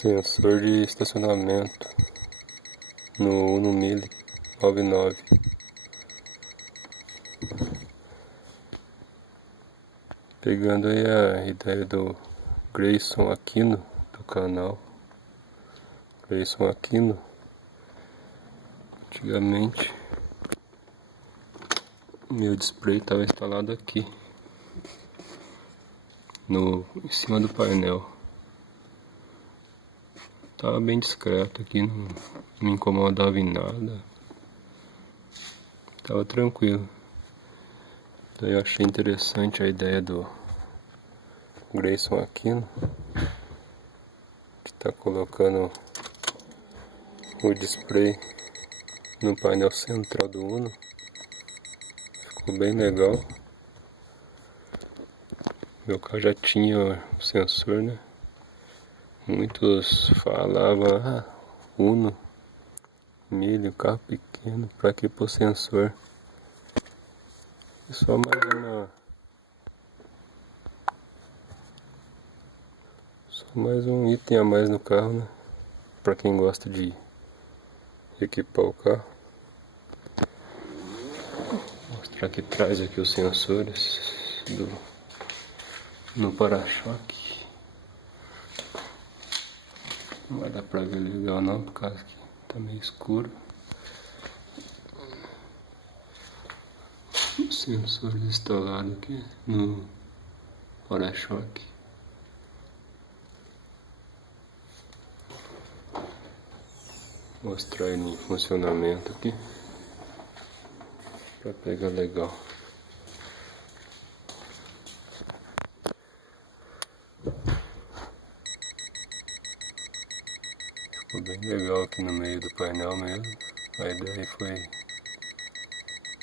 Sensor de estacionamento no Uno Mille 99. Pegando aí a ideia do Grayson Aquino, do canal Grayson Aquino. Antigamente meu display estava instalado aqui em cima do painel. Tava bem discreto aqui, não me incomodava em nada. Tava tranquilo. Daí eu achei interessante a ideia do Grayson Aquino, que tá colocando o display no painel central do Uno. Ficou bem legal. Meu carro já tinha o sensor, né? Muitos falavam, Uno Mille, carro pequeno, pra que pôr sensor? É só mais um item a mais no carro, né? Pra quem gosta de equipar o carro. Vou mostrar aqui atrás aqui os sensores no para-choque. Não vai dar pra ver legal não, por causa que tá meio escuro. Os sensores instalados aqui no para-choque. Vou mostrar ele em funcionamento aqui pra pegar legal. Ficou bem legal aqui no meio do painel mesmo. A ideia foi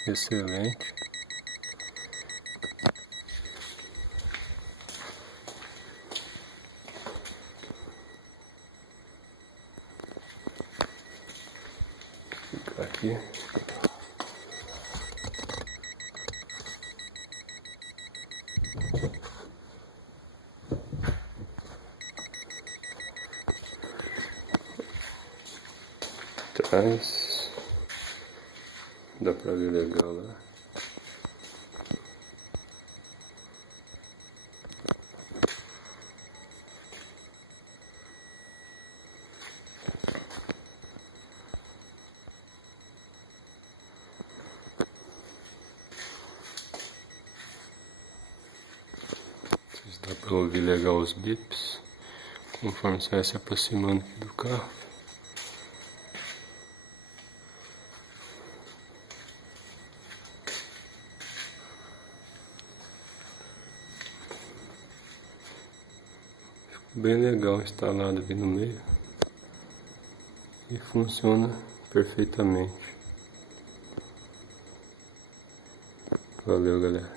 excelente. Ficar aqui. Atrás. Dá pra ver legal lá. Dá pra ouvir legal os bips conforme você vai se aproximando aqui do carro. Ficou bem legal instalado aqui no meio e funciona perfeitamente. Valeu, galera.